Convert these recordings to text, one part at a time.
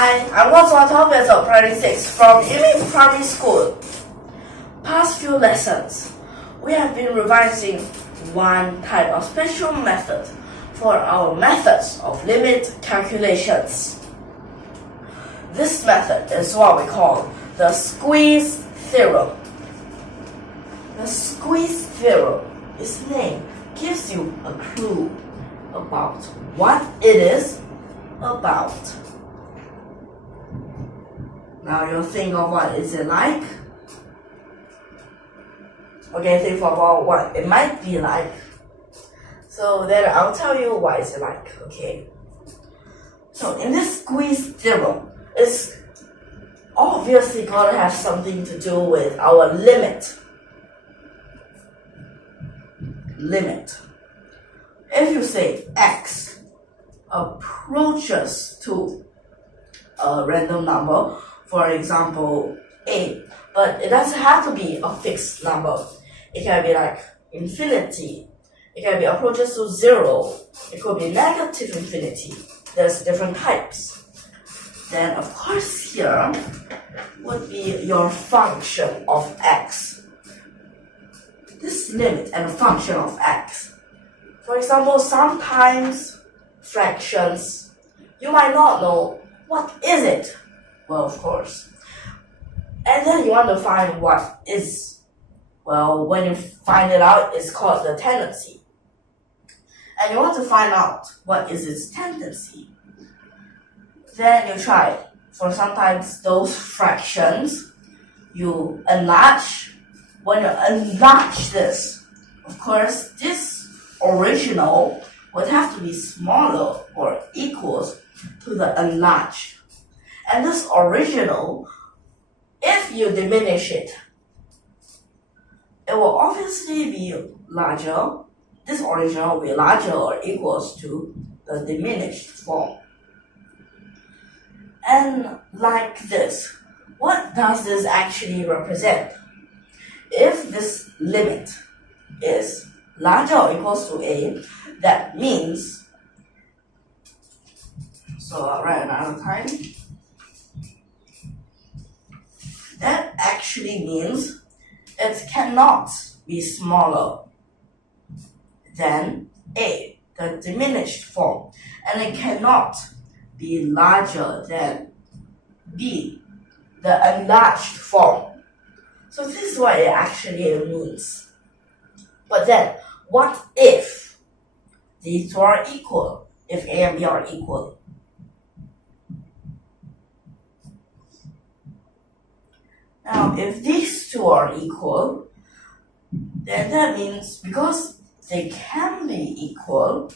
Hi, I'm 12 years old, Primary 6 from YUMIN Primary School. Past few lessons, we have been revising one type of special method for our methods of limit calculations. This method is what we call the squeeze theorem. The squeeze theorem, its name gives you a clue about what it is about. Now you think of what is it like. Okay, think about what it might be like. So then I'll tell you what it's like, okay? So in this squeeze theorem, it's obviously going to have something to do with our limit. If you say x approaches to a random number, for example, a, but it doesn't have to be a fixed number. It can be like infinity. It can be approaches to 0. It could be negative infinity. There's different types. Then, of course, here would be your function of x. This limit and function of x. For example, sometimes fractions, you might not know what is it. Well, of course. And then you want to find what is. Well, when you find it out, it's called the tendency. And you want to find out what is its tendency. Then you try. For sometimes those fractions, you enlarge. When you enlarge this, of course, this original would have to be smaller or equals to the enlarged. And this original, if you diminish it, it will obviously be larger. This original will be larger or equals to the diminished form. And like this, what does this actually represent? If this limit is larger or equals to a, that means, so I'll write another time, that actually means it cannot be smaller than a, the diminished form, and it cannot be larger than b, the enlarged form. So this is what it actually means. But then, what if these two are equal? If a and b are equal? Now, if these two are equal, then that means because they can be equal,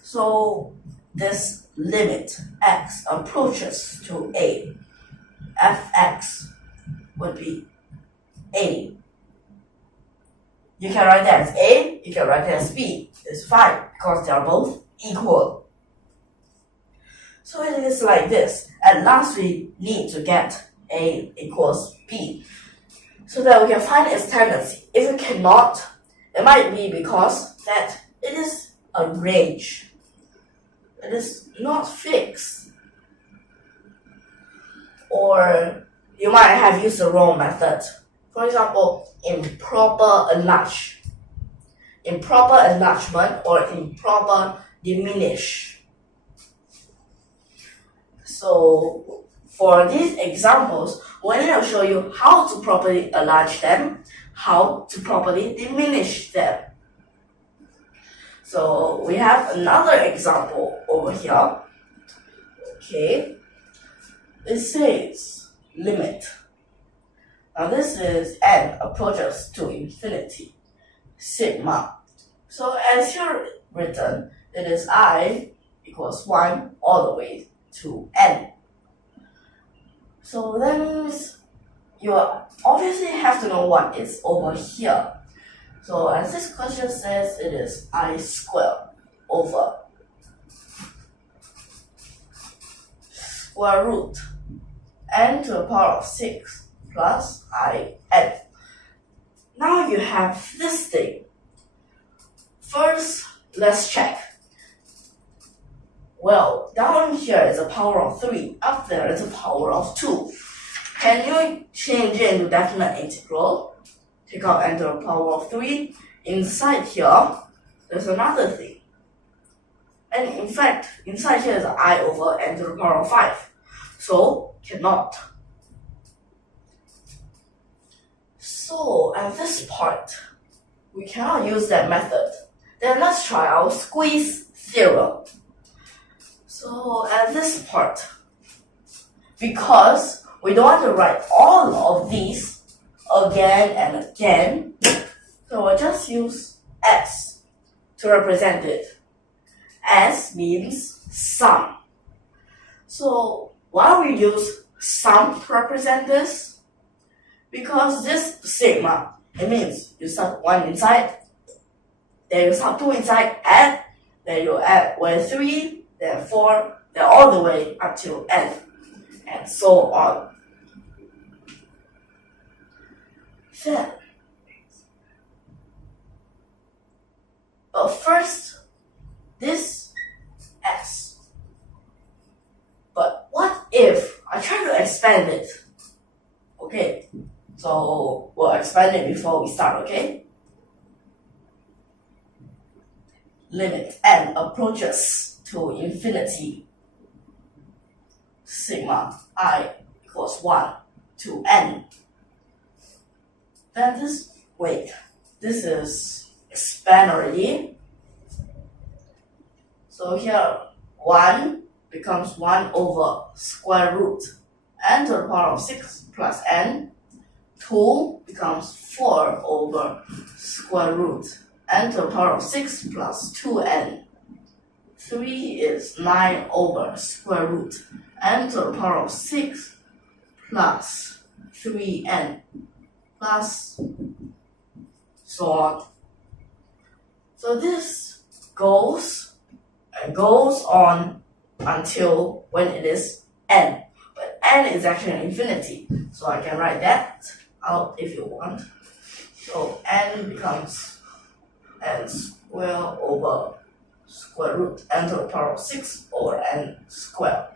so this limit x approaches to a, fx would be a. You can write that as a, you can write that as b. It's fine because they are both equal. So it is like this. At last we need to get a equals b, so that we can find its tendency. If we cannot, it might be because that it is a range. It is not fixed. Or you might have used the wrong method. For example, improper enlargement or improper diminish. So for these examples, we're going to show you how to properly enlarge them, how to properly diminish them. So we have another example over here. Okay, it says limit. Now this is n approaches to infinity, sigma. So as here written, it is I equals 1 all the way to n. So that means you obviously have to know what is over here. So as this question says, it is I squared over square root n to the power of 6 plus in. Now you have this thing. First, let's check. Well, down here is a power of 3, up there is a power of 2. Can you change it into definite integral? Take out and the power of 3. Inside here, there's another thing. And in fact, inside here is I over n to the power of 5. So, cannot. So, at this part, we cannot use that method. Then let's try our squeeze theorem. So, at this part, because we don't want to write all of these again and again, so we'll just use S to represent it. S means sum. So, why we use sum to represent this? Because this sigma, it means you start 1 inside, then you start 2 inside, add, then you add with 3, then 4, then all the way up to n, and so on. Then, but first, this S. But what if I try to expand it? Okay, so we'll expand it before we start, okay? Limit n approaches to infinity. Sigma I equals 1 to n. Then this is expand already. So here 1 becomes 1 over square root n to the power of 6 plus n. 2 becomes 4 over square root n to the power of 6 plus 2n. 3 is 9 over square root n to the power of 6 plus 3n plus so on. So this goes on until when it is n. But n is actually infinity. So I can write that out if you want. So n becomes n squared over square root n to the power of 6 over n squared.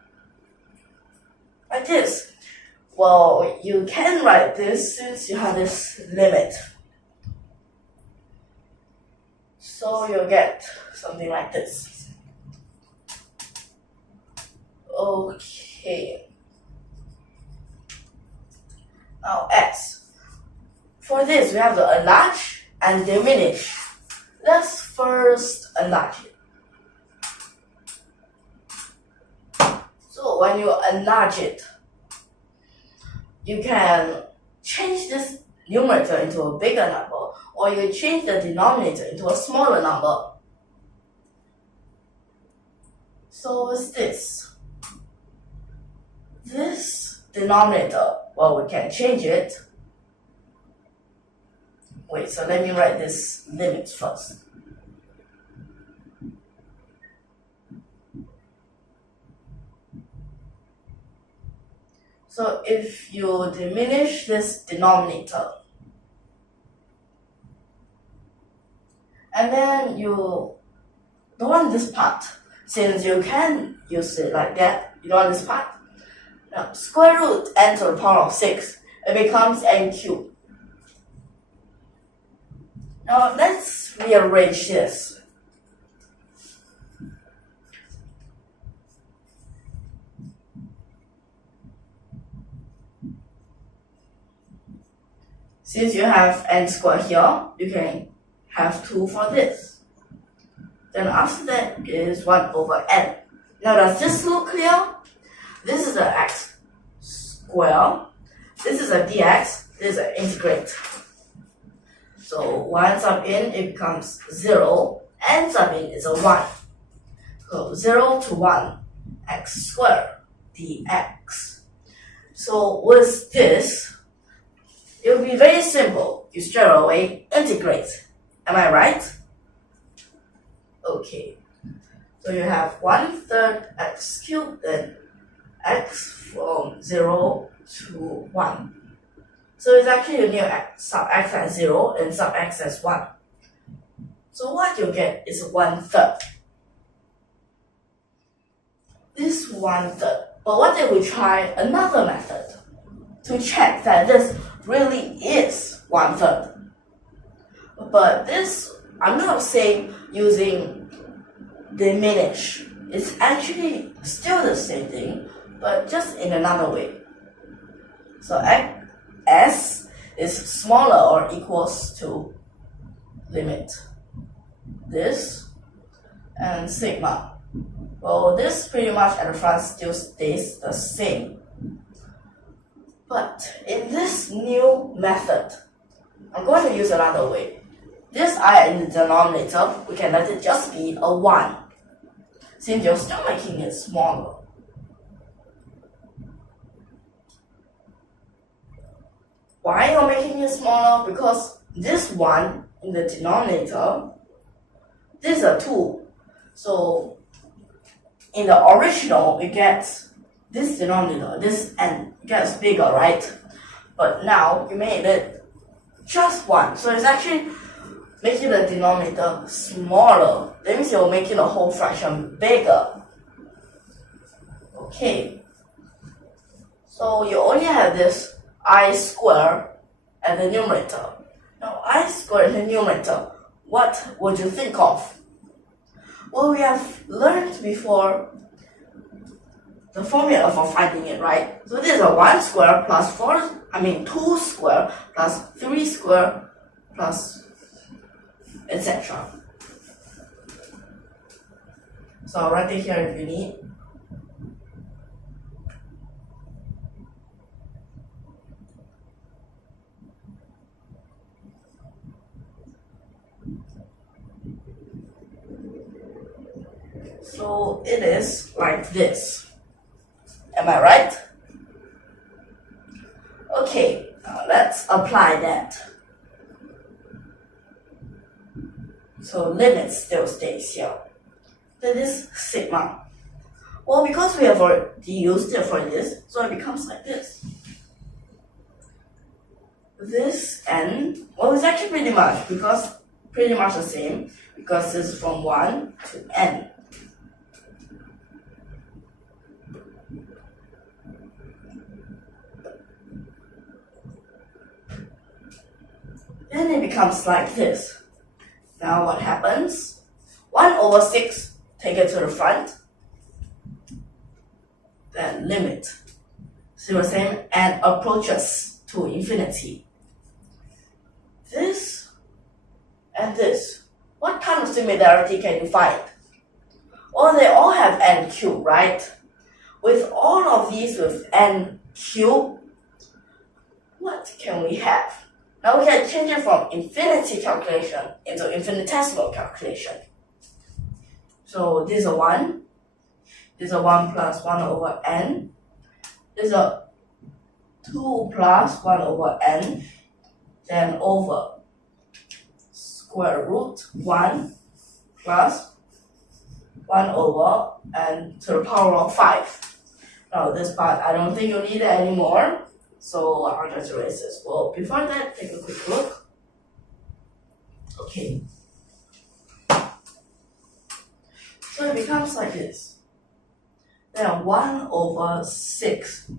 Like this. Well, you can write this since you have this limit. So you'll get something like this. Okay. Now S. For this, we have to enlarge and diminish. Let's first enlarge it. So when you enlarge it, you can change this numerator into a bigger number, or you change the denominator into a smaller number. So what's this? This denominator, well, we can change it. Wait, so let me write this limit first. So if you diminish this denominator, and then you don't want this part, since you can use it like that, you don't want this part. Now, square root n to the power of 6, it becomes n cubed. Now let's rearrange this. Since you have n squared here, you can have 2 for this. Then after that is 1 over n. Now does this look clear? This is an x square. This is a dx. This is an integrate. So 1 sub in, it becomes 0. N sub in is a 1. So 0 to 1, x squared dx. So with this, it will be very simple. You straight away integrate. Am I right? Okay. So you have 1/3 x cubed, then x from 0 to 1. So it's actually a new x, sub x as 0 and sub x as 1. So what you get is 1/3. this 1/3. But what if we try another method to check that this really is 1/3? But this, I'm not saying using diminish. It's actually still the same thing, but just in another way. So S is smaller or equals to limit this and sigma. Well, this pretty much at the front still stays the same. But in this new method, I'm going to use another way. This I in the denominator, we can let it just be a 1, since you're still making it smaller. Why you're making it smaller? Because this 1 in the denominator, this is a 2. So in the original, it gets this denominator, this n gets bigger, right? But now you made it just 1. So it's actually making the denominator smaller. That means you're making the whole fraction bigger. Okay. So you only have this I squared at the numerator. Now I squared in the numerator, what would you think of? Well, we have learned before the formula for finding it, right? So this is a 1 squared plus 2 squared plus 3 squared plus etc. So I'll write it here if you need. So it is like this. Am I right? Okay, now let's apply that. So limit still stays here. That is sigma. Well, because we have already used it for this, so it becomes like this. This n, well, it's actually pretty much the same, because this is from 1 to n. Then it becomes like this. Now what happens? 1/6, take it to the front. Then limit. See what I'm saying? And approaches to infinity. This and this. What kind of similarity can you find? Well, they all have n cubed, right? With all of these with n cubed, what can we have? Now we can change it from infinity calculation into infinitesimal calculation. So this is a 1. This is a 1 plus 1/n. This is a 2 plus 1/n. Then over square root 1 plus 1/n to the power of 5. Now this part, I don't think you need it anymore. So I'll just erase this. Well, before that, take a quick look. Okay. So it becomes like this. Then 1/6.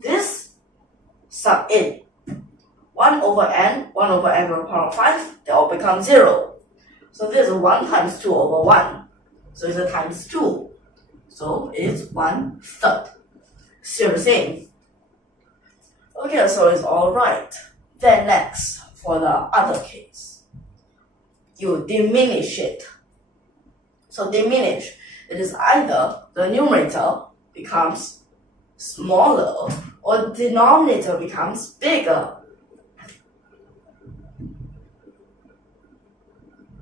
This sub in. 1/n, 1/n to the power of 5, they all become 0. So this is 1 times 2/1. So it's a times 2. So it's 1/3. Still the same. Okay, so it's all right. Then next, for the other case, you diminish it. So diminish, it is either the numerator becomes smaller or denominator becomes bigger.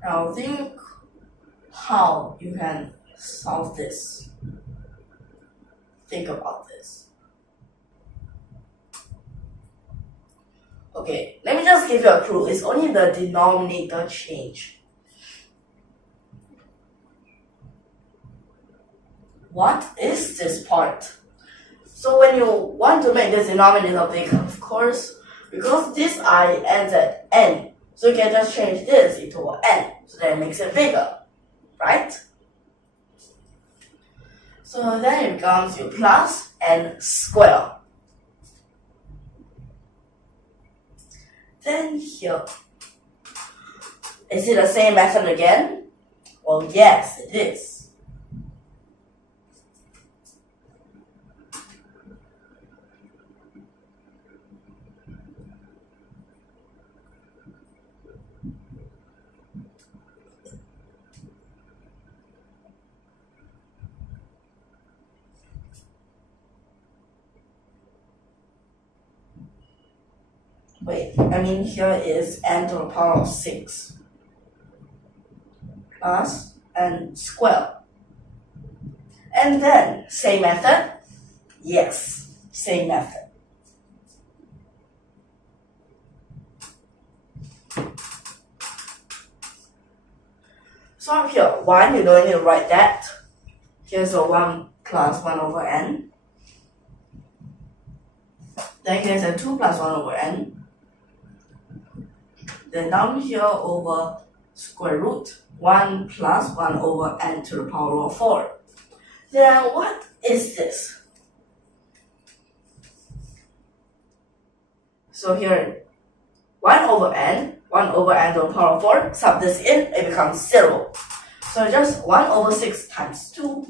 Now think how you can solve this. Think about this. Okay, let me just give you a clue. It's only the denominator change. What is this part? So when you want to make this denominator bigger, of course, because this I ends at n, so you can just change this into n, so that it makes it bigger, right? So then it becomes U plus N square. Then here, is it the same method again? Well, yes, it is. Wait, I mean here is n to the power of 6 plus n square. And then, same method? Yes, same method. So up here, 1, you don't need to write that. Here's a 1 plus 1 over n. Then here's a 2 plus 1 over n. Then down here over square root 1 plus 1 over n to the power of 4. Then what is this? So here 1 over n to the power of 4, sub this in, it becomes 0. So just 1 over 6 times 2.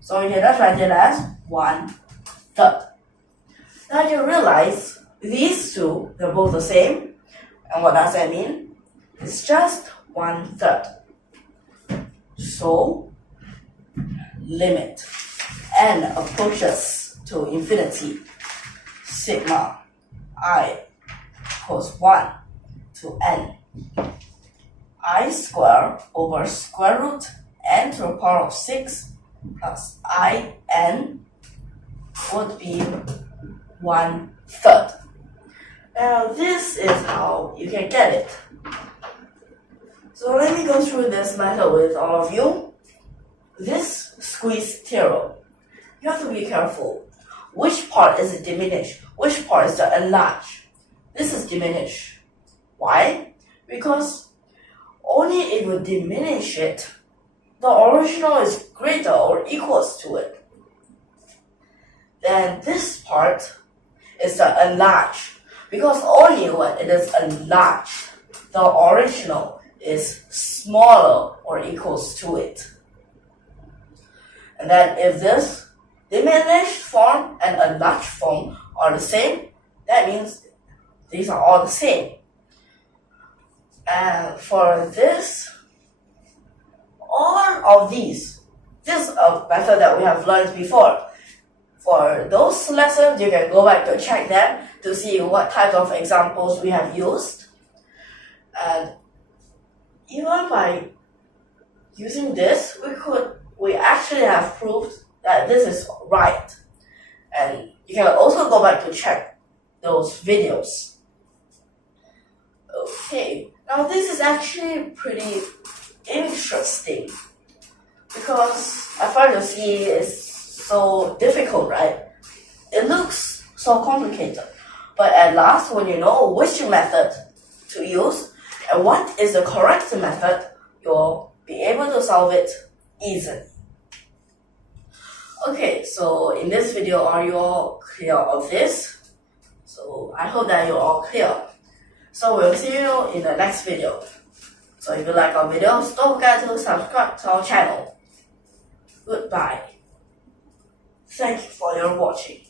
So here let's write it as 1/3. Now you realize these two, they're both the same. And what does that mean? It's just 1/3. So, limit n approaches to infinity. Sigma I equals 1 to n. I square over square root n to the power of 6 plus I n would be 1/3. Now this is how you can get it. So let me go through this method with all of you. This squeeze theorem, you have to be careful. Which part is diminished? Which part is the enlarged? This is diminished. Why? Because only if you diminish it, the original is greater or equals to it. Then this part is the enlarged. Because only when it is enlarged, the original is smaller or equals to it. And then if this diminished form and enlarged form are the same, that means these are all the same. And for this, all of these, this is a method that we have learned before. For those lessons, you can go back to check them to see what type of examples we have used. And even by using this, we actually have proved that this is right. And you can also go back to check those videos. Okay, now this is actually pretty interesting because at first you see it's so difficult, right? It looks so complicated. But at last, when you know which method to use and what is the correct method, you'll be able to solve it easily. Okay, so in this video, are you all clear of this? So I hope that you're all clear. So we'll see you in the next video. So if you like our videos, don't forget to subscribe to our channel. Goodbye. Thank you for your watching.